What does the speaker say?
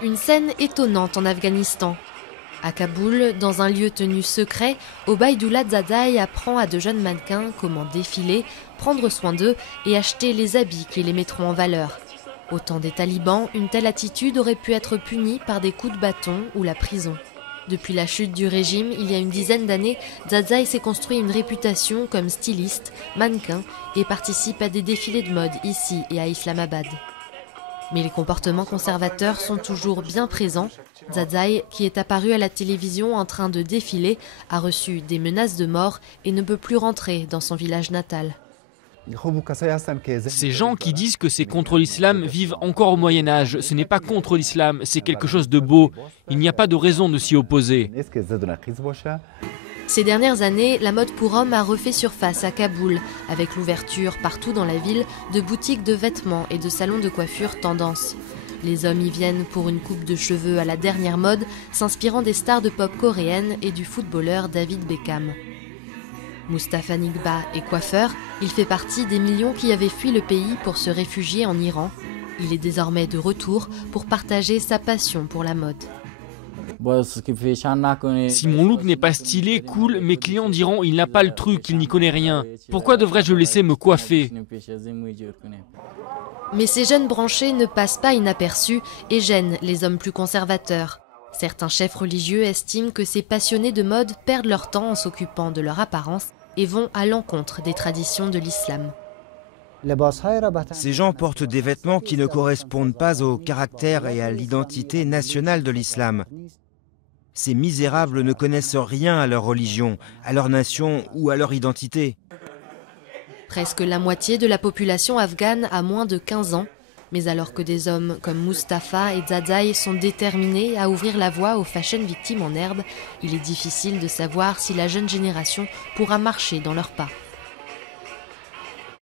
Une scène étonnante en Afghanistan. À Kaboul, dans un lieu tenu secret, Obaïdoullah Zadaï apprend à de jeunes mannequins comment défiler, prendre soin d'eux et acheter les habits qui les mettront en valeur. Au temps des talibans, une telle attitude aurait pu être punie par des coups de bâton ou la prison. Depuis la chute du régime, il y a une dizaine d'années, Zadaï s'est construit une réputation comme styliste, mannequin et participe à des défilés de mode ici et à Islamabad. Mais les comportements conservateurs sont toujours bien présents. Zadaï, qui est apparu à la télévision en train de défiler, a reçu des menaces de mort et ne peut plus rentrer dans son village natal. Ces gens qui disent que c'est contre l'islam vivent encore au Moyen-Âge. Ce n'est pas contre l'islam, c'est quelque chose de beau. Il n'y a pas de raison de s'y opposer. Ces dernières années, la mode pour hommes a refait surface à Kaboul, avec l'ouverture partout dans la ville de boutiques de vêtements et de salons de coiffure tendance. Les hommes y viennent pour une coupe de cheveux à la dernière mode, s'inspirant des stars de pop coréennes et du footballeur David Beckham. Mustafa Nigba est coiffeur, il fait partie des millions qui avaient fui le pays pour se réfugier en Iran. Il est désormais de retour pour partager sa passion pour la mode. Si mon look n'est pas stylé, cool, mes clients diront il n'a pas le truc, il n'y connaît rien. Pourquoi devrais-je le laisser me coiffer? Mais ces jeunes branchés ne passent pas inaperçus et gênent les hommes plus conservateurs. Certains chefs religieux estiment que ces passionnés de mode perdent leur temps en s'occupant de leur apparence et vont à l'encontre des traditions de l'islam. Ces gens portent des vêtements qui ne correspondent pas au caractère et à l'identité nationale de l'islam. Ces misérables ne connaissent rien à leur religion, à leur nation ou à leur identité. Presque la moitié de la population afghane a moins de 15 ans. Mais alors que des hommes comme Mustafa et Zadaï sont déterminés à ouvrir la voie aux fashion victimes en herbe, il est difficile de savoir si la jeune génération pourra marcher dans leurs pas.